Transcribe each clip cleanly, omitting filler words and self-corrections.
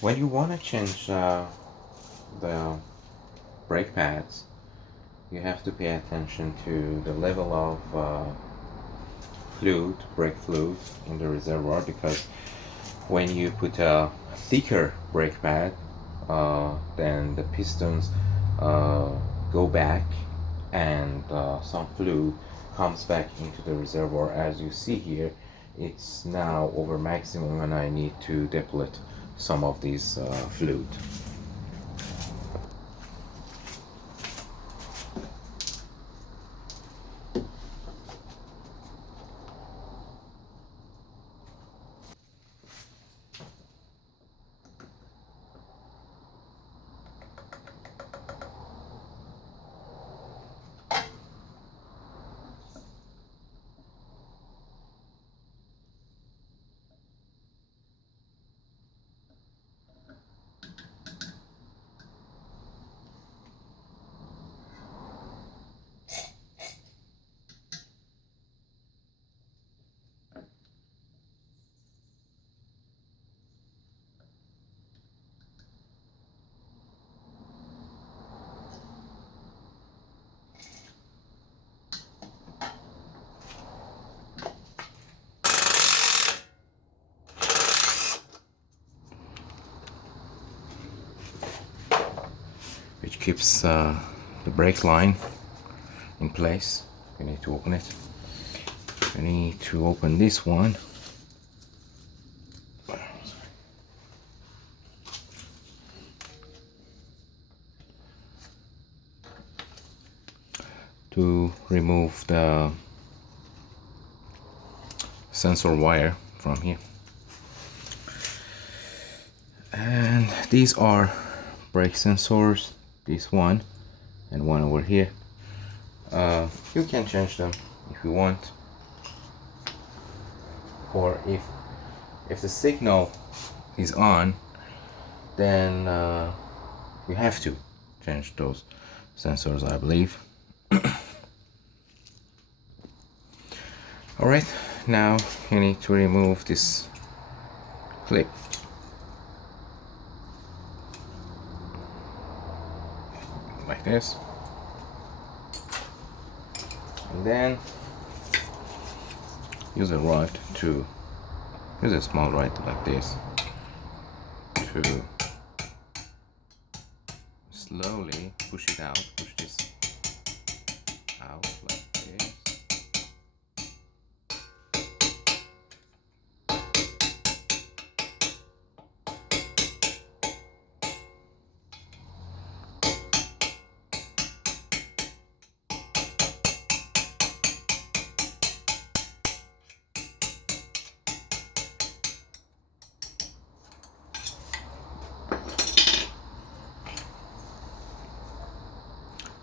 When you want to change the brake pads, you have to pay attention to the level of brake fluid in the reservoir, because when you put a thicker brake pad, then the pistons go back, and some fluid comes back into the reservoir. As you see here, it's now over maximum, and I need to deplete some of these fluid. Which keeps the brake line in place. You need to open it. You need to open this one. To remove the sensor wire from here. And these are brake sensors, this one and one over here. You can change them if you want, or if the signal is on, then you have to change those sensors, I believe. Alright, now you need to remove this clip. Like this. And then use a rod to use a small rod like this to slowly push it out, push this out like this.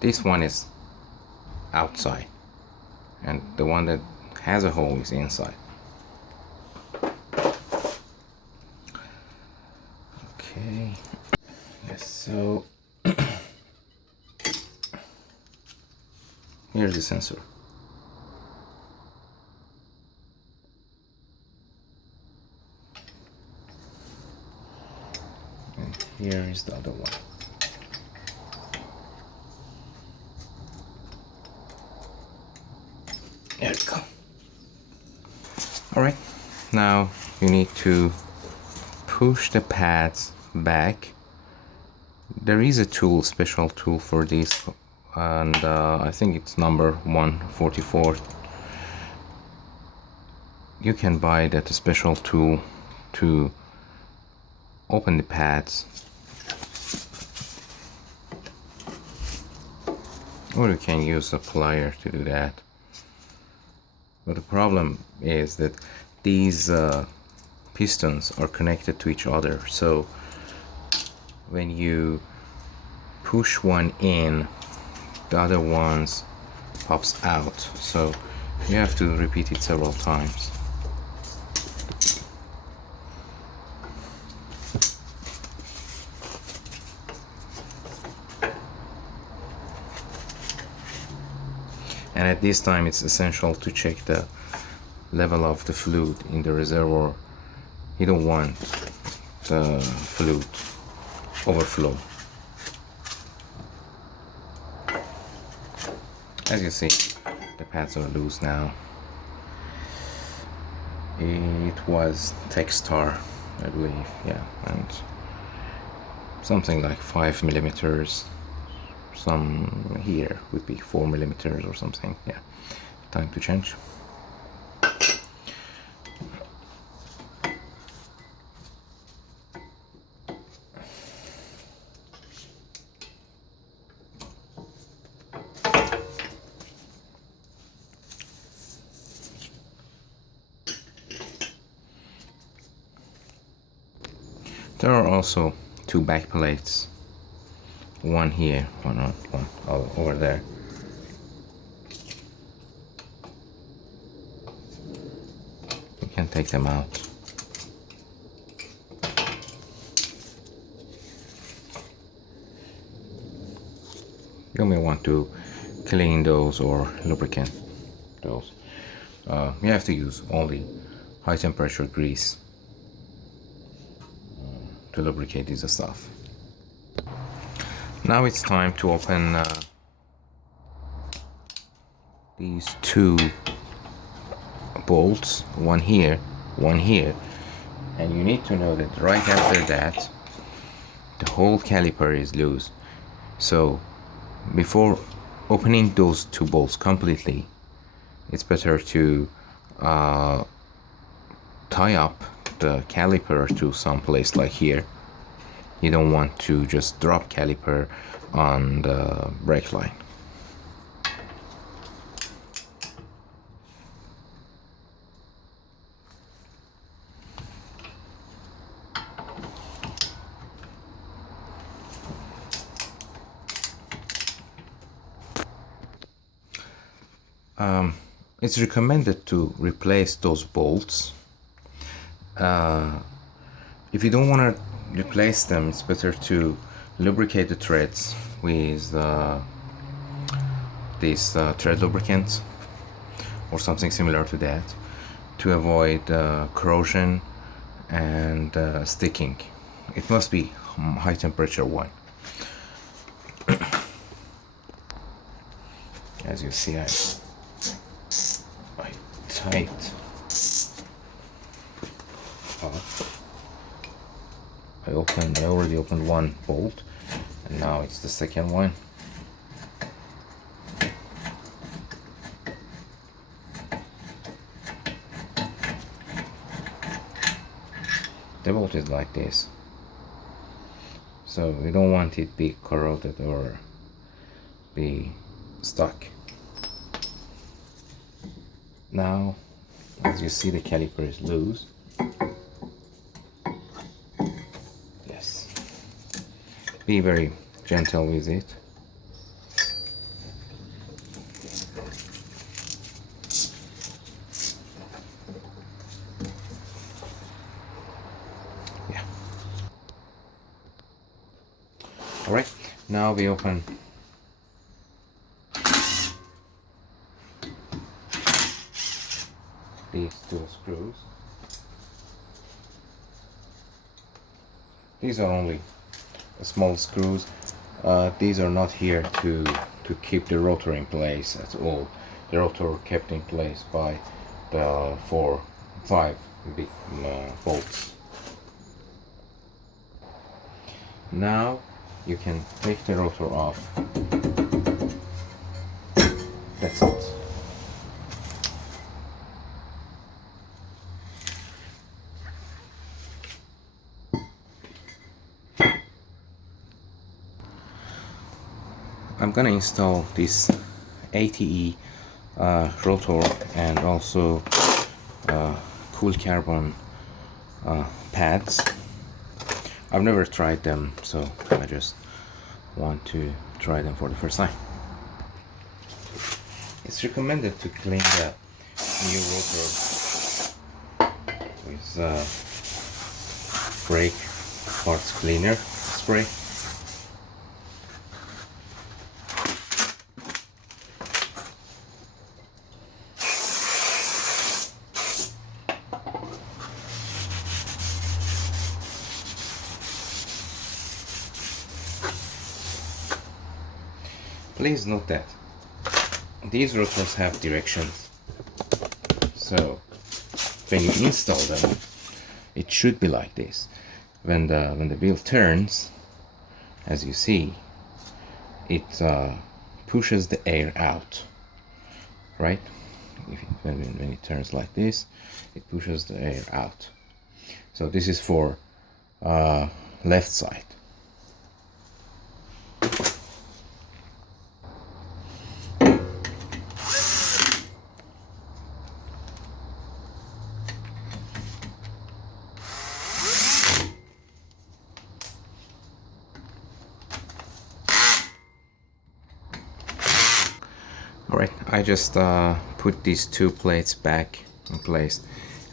This one is outside, and the one that has a hole is inside. Okay, yes, so here's the sensor. And here is the other one. There we go. Alright, now you need to push the pads back. There is a tool, special tool for this, and I think it's number 144. You can buy that special tool to open the pads, or you can use a plier to do that. But the problem is that these pistons are connected to each other, so when you push one in, the other ones pops out, so you have to repeat it several times. And at this time it's essential to check the level of the fluid in the reservoir. You don't want flute overflow. As you see, the pads are loose now. It was Textar, I believe, yeah, and something like 5 millimeters. Some here would be 4 millimeters or something. Yeah, time to change. There are also two back plates, one here, one over there. You can take them out. You may want to clean those or lubricant those. You have to use only high temperature grease to lubricate this stuff. Now it's time to open these two bolts, one here, one here, and you need to know that right after that the whole caliper is loose. So before opening those two bolts completely, it's better to tie up the caliper to some place like here. You don't want to just drop caliper on the brake line. It's recommended to replace those bolts. If you don't want to replace them, it's better to lubricate the threads with these thread lubricants or something similar to that to avoid corrosion and sticking. It must be high temperature one. As you see, I tight. I already opened one bolt, and now it's the second one. The bolt is like this, so we don't want it be corroded or be stuck. Now, as you see, the caliper is loose. Yes. Be very gentle with it. Yeah. All right. Now we open these two screws. These are only small screws. These are not here to keep the rotor in place at all. The rotor kept in place by the 5 big bolts. Now you can take the rotor off. That's it. I'm gonna install this ATE rotor and also cool carbon pads. I've never tried them, so I just want to try them for the first time. It's recommended to clean the new rotor with brake parts cleaner spray. Please note that these rotors have directions, so when you install them, it should be like this. When the wheel turns, as you see, it pushes the air out, right? When it turns like this, it pushes the air out. So this is for left side. Alright, I just put these two plates back in place,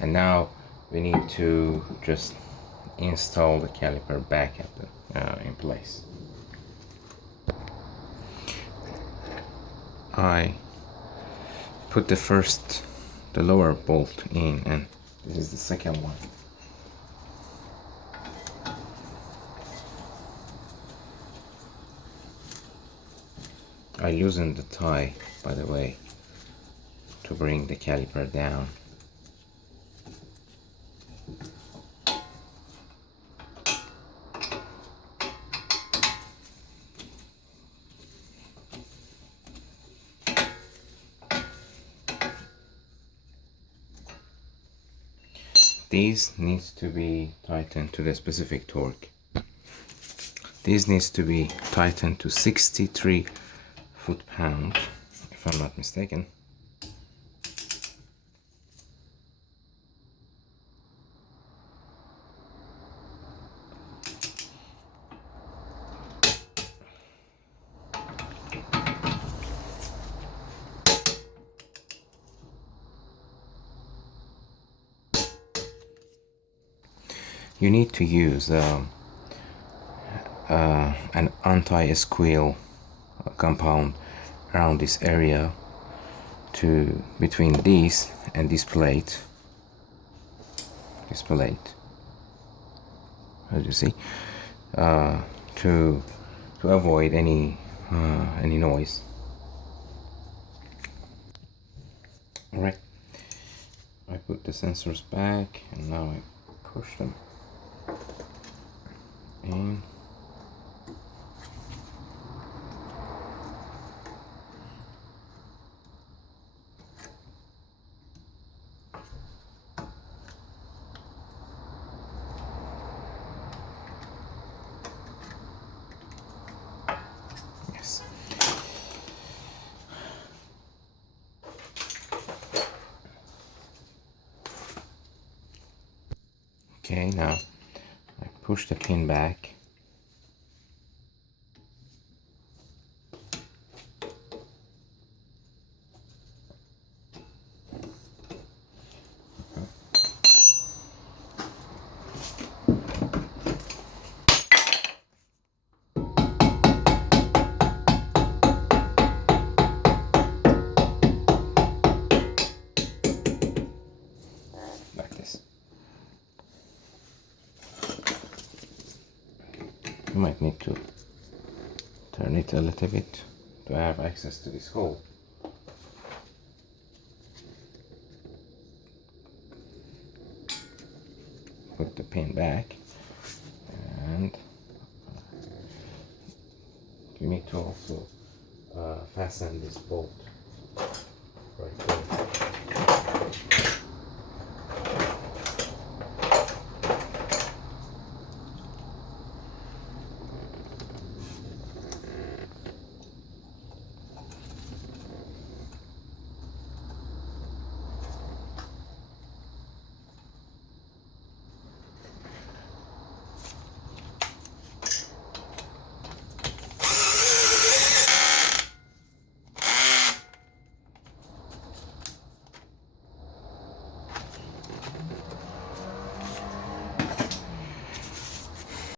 and now we need to just install the caliper back at the in place. I put the lower bolt in, and this is the second one. I loosened the tie, by the way, to bring the caliper down. These needs to be tightened to the specific torque. This needs to be tightened to 63 foot-pound, if I'm not mistaken. You need to use an anti-squeal compound around this area between these and this plate, as you see, to avoid any noise. All right, I put the sensors back, and now I push them in. Yes. Okay, now I push the pin back. Like this. You might need to turn it a little bit to have access to this hole. Put the pin back, and you need to also fasten this bolt right there.